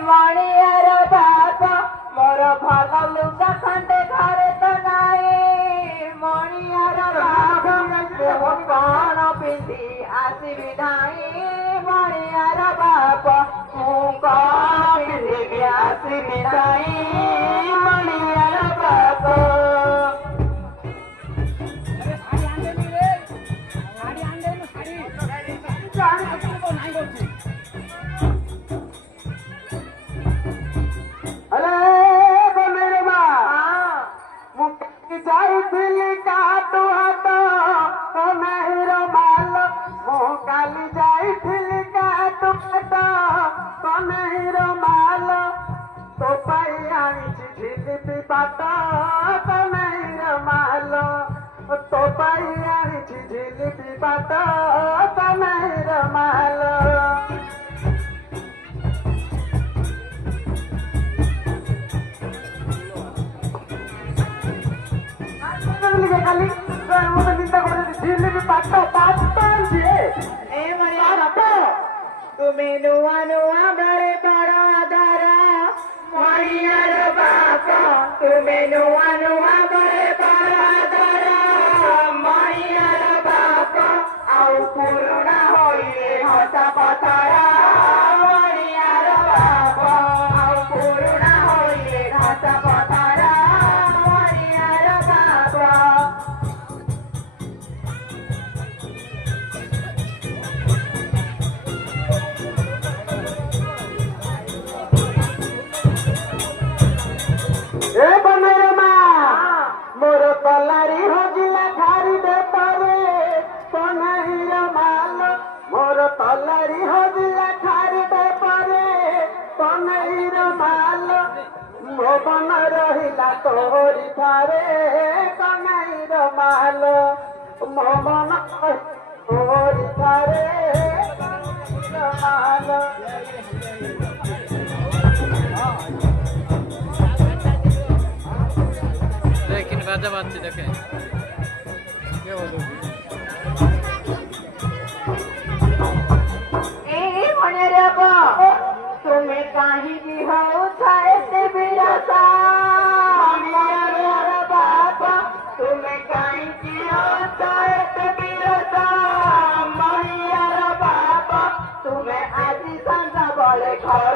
मणियार बाप मोर भल लुगा खंडे घरे तो नाई मणियार बाप कौन पिंधि आसबि नाई मणियार बाप मु कौन पिंधि आसबि नाई मणियार बाप झिलिपी बात कमेर माल खाली चिंता कर झिलिपी पाठ तुम्हें नुआ नुआ बड़े बड़ा दारा मणियार बाप तुम्हें नुआ नुआ बड़े बड़ा दारा मणियार बाप आउ पुरुणा होइले हसा पथरा मणियार बाप आउ पुरुणा होइले हसा पथरा मणियार बाप मोर कलारी हजिला खारी दे पारे कन्हैर माल मोर कलारी हजिला खारी दे पारे कन्हैर माल मो मन रहिला तोरी थारे कन्हैर माल मो मन तोरी थारे कन्हैर माल বাজা বাজছে দেখে तुम्हें कहीं भी हो एते बिरसा बाबा तुम्हें कहीं भी हो एते बिरसा मणियार बाबा तुम्हें आज संग बड़े घर